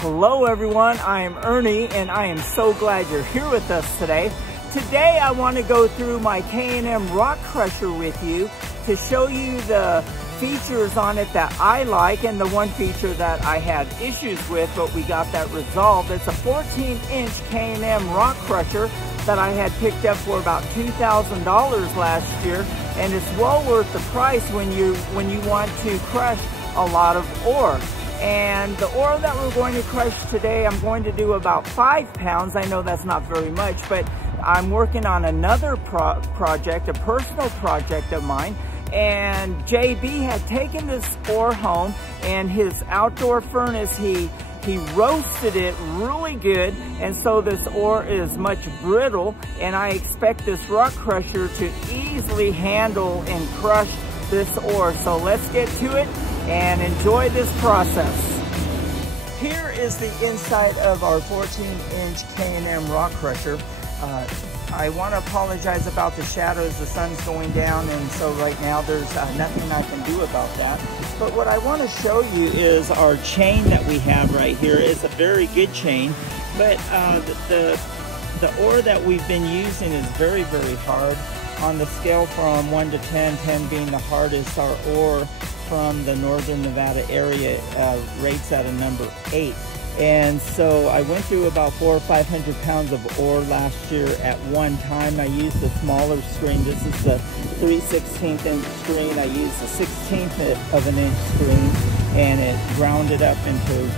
Hello everyone, I am Ernie and I am so glad you're here with us today. Today I want to go through my K&M rock crusher with you to show you the features on it that I like and the one feature that I had issues with, but we got that resolved. It's a 14-inch K&M rock crusher that I had picked up for about $2,000 last year, and it's well worth the price when you want to crush a lot of ore. And the ore that we're going to crush today, I'm going to do about 5 pounds. I know that's not very much, but I'm working on another project, a personal project of mine. And JB had taken this ore home, and his outdoor furnace, he roasted it really good, and so this ore is much brittle, and I expect this rock crusher to easily handle and crush this ore. So let's get to it and enjoy this process. Here is the inside of our 14-inch K&M rock crusher. I want to apologize about the shadows. The sun's going down, and so right now there's nothing I can do about that. But what I want to show you is our chain that we have right here. It's a very good chain, but the ore that we've been using is very, very hard. On the scale from 1 to 10, 10 being the hardest, our ore from the northern Nevada area rates at a number 8. And so I went through about 400 or 500 pounds of ore last year at one time. I used the smaller screen. This is the 3/16 inch screen. I used the 1/16 of an inch screen, and it ground it up into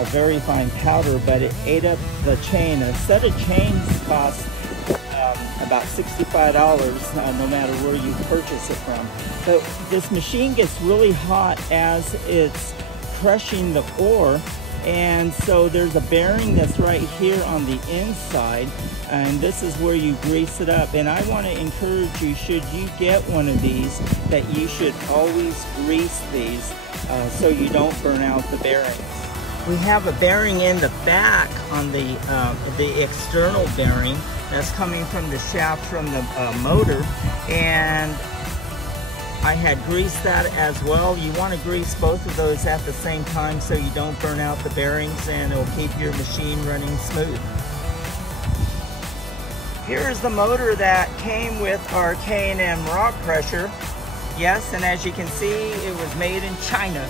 a very fine powder, but it ate up the chain. A set of chains costs about $65 no matter where you purchase it from. So this machine gets really hot as it's crushing the ore, and so there's a bearing that's right here on the inside, and this is where you grease it up. And I want to encourage you, should you get one of these, that you should always grease these so you don't burn out the bearings. We have a bearing in the back on the external bearing that's coming from the shaft from the motor, and I had greased that as well. You want to grease both of those at the same time so you don't burn out the bearings, and it'll keep your machine running smooth. Here's the motor that came with our K&M rock crusher. Yes, and as you can see, it was made in China,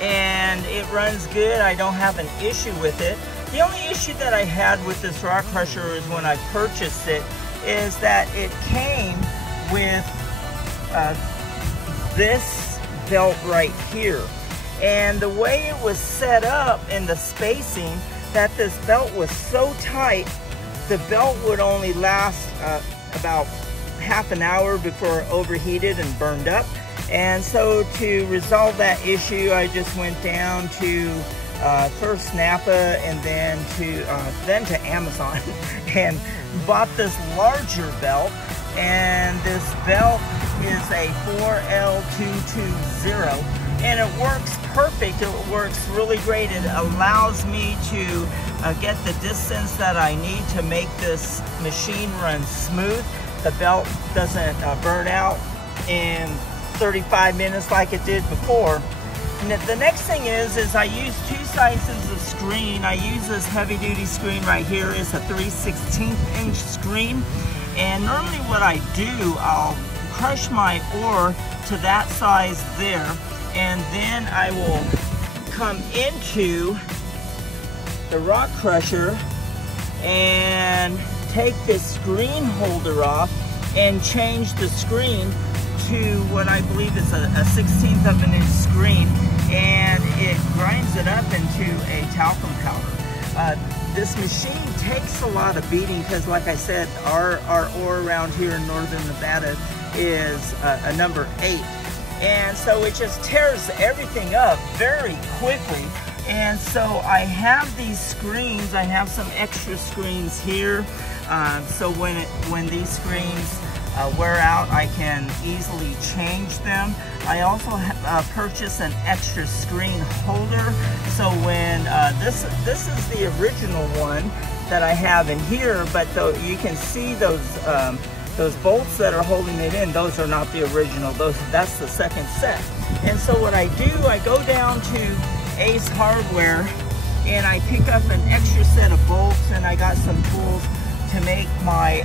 and it runs good. I don't have an issue with it. The only issue that I had with this rock crusher is when I purchased it, is that it came with this belt right here. And the way it was set up and the spacing, that this belt was so tight, the belt would only last about half an hour before it overheated and burned up. And so to resolve that issue, I just went down to first Napa and then to Amazon and bought this larger belt. And this belt is a 4L220, and it works perfect. It works really great. It allows me to get the distance that I need to make this machine run smooth. The belt doesn't burn out in 35 minutes like it did before. And the next thing is I use 2 sizes of screen. I use this heavy duty screen right here. It's a 3/16 inch screen. And normally what I do, I'll crush my ore to that size there, and then I will come into the rock crusher and take this screen holder off and change the screen to what I believe is a 1/16 of an inch screen, and it grinds it up into a talcum powder. This machine takes a lot of beating because, like I said, our ore around here in northern Nevada is a number 8, and so it just tears everything up very quickly. And so I have these screens. I have some extra screens here, so when these screens wear out, I can easily change them. I also purchased an extra screen holder, so when this is the original one that I have in here, but you can see those bolts that are holding it in. Those are not the original. That's the second set. And so what I do, I go down to Ace Hardware and I pick up an extra set of bolts, and I got some tools to make my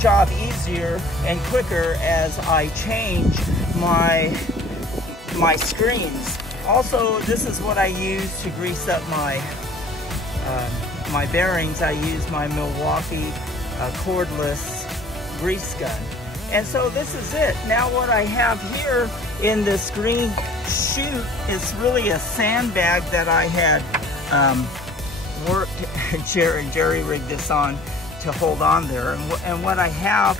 job easier and quicker as I change my screens. Also, this is what I use to grease up my my bearings. I use my Milwaukee cordless grease gun. And so this is it. Now what I have here in this green chute is really a sandbag that I had worked, jerry rigged this on to hold on there. And what I have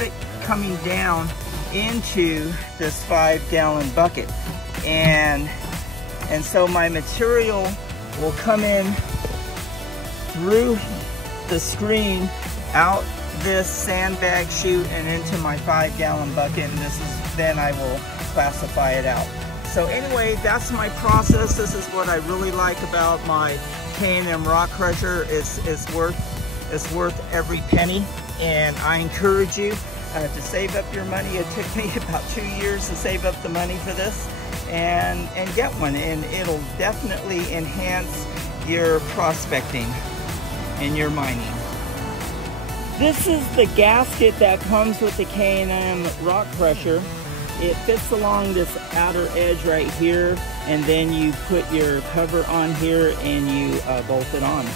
it coming down into this 5-gallon bucket. And so my material will come in through the screen, out this sandbag chute, and into my 5-gallon bucket, and then I will classify it out. So anyway, that's my process. This is what I really like about my K&M rock crusher. It's worth every penny, and I encourage you to save up your money. It took me about 2 years to save up the money for this, and get one, and it'll definitely enhance your prospecting and your mining. This is the gasket that comes with the K&M rock crusher. It fits along this outer edge right here, and then you put your cover on here and you bolt it on.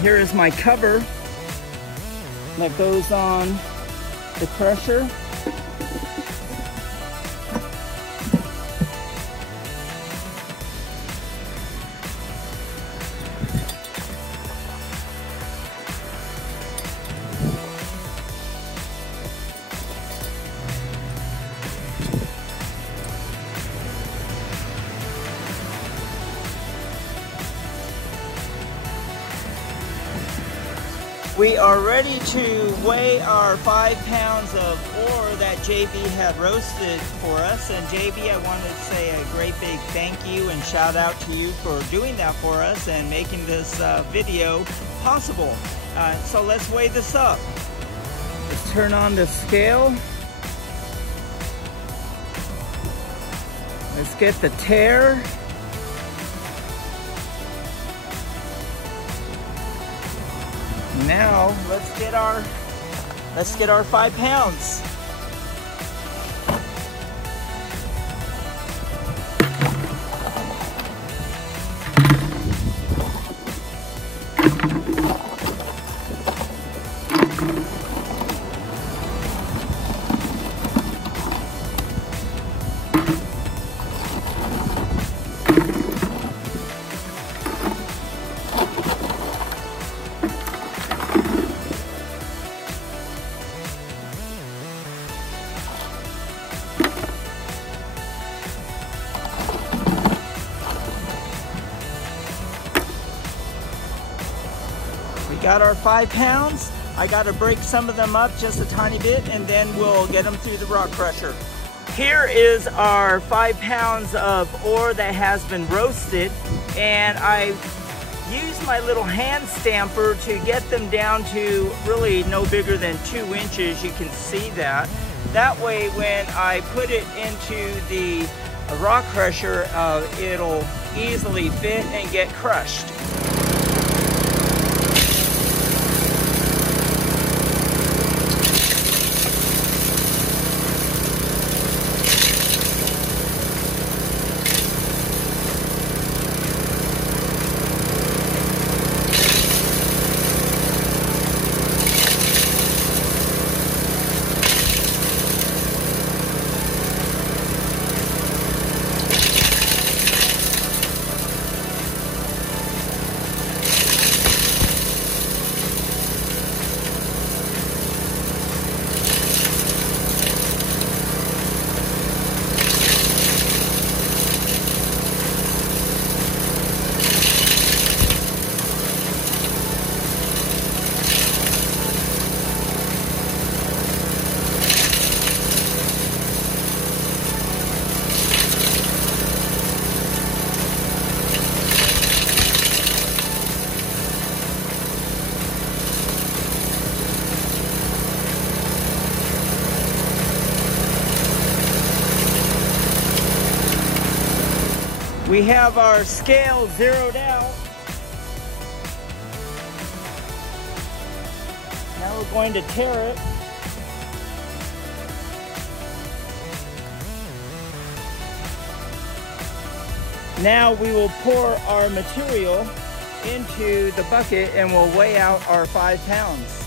Here is my cover that goes on the crusher. We are ready to weigh our 5 pounds of ore that JB had roasted for us. And JB, I wanted to say a great big thank you and shout out to you for doing that for us and making this video possible. So let's weigh this up. Let's turn on the scale. Let's get the tare. Now let's get our 5 pounds. Got our 5 pounds. I got to break some of them up just a tiny bit, and then we'll get them through the rock crusher. Here is our 5 pounds of ore that has been roasted, and I used my little hand stamper to get them down to really no bigger than 2 inches. You can see that. That way when I put it into the rock crusher, it'll easily fit and get crushed. We have our scale zeroed out. Now we're going to tare it. Now we will pour our material into the bucket and we'll weigh out our 5 pounds.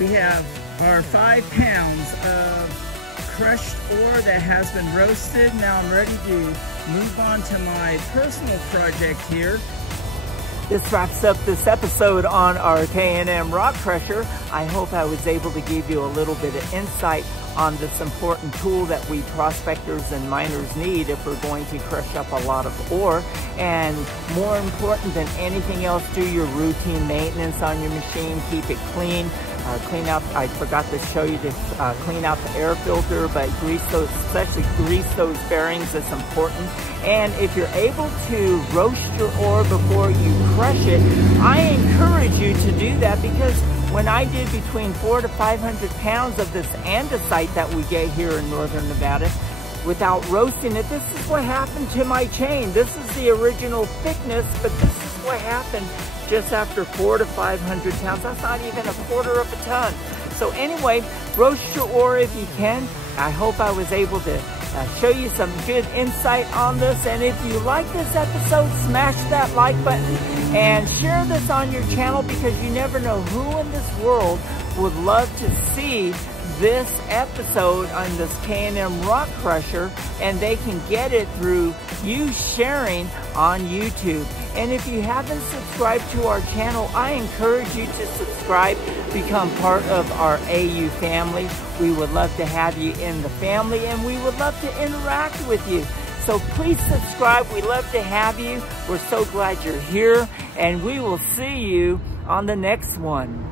We have our 5 pounds of crushed ore that has been roasted. Now I'm ready to move on to my personal project here. This wraps up this episode on our K&M rock crusher. I hope I was able to give you a little bit of insight on this important tool that we prospectors and miners need if we're going to crush up a lot of ore. And more important than anything else, do your routine maintenance on your machine. Keep it clean. Clean out, I forgot to show you to clean out the air filter, but grease those, especially grease those bearings, it's important. And if you're able to roast your ore before you crush it, I encourage you to do that, because when I did between 400 to 500 pounds of this andesite that we get here in northern Nevada, without roasting it, this is what happened to my chain. This is the original thickness, but this is what happened just after 400 to 500 pounds. That's not even 1/4 of a ton. So anyway, roast your ore if you can. I hope I was able to show you some good insight on this. And if you like this episode, smash that like button and share this on your channel, because you never know who in this world would love to see this episode on this K&M rock crusher, and they can get it through you sharing on YouTube. And if you haven't subscribed to our channel, I encourage you to subscribe, become part of our AU family. We would love to have you in the family, and we would love to interact with you. So please subscribe. We love to have you. We're so glad you're here, and we will see you on the next one.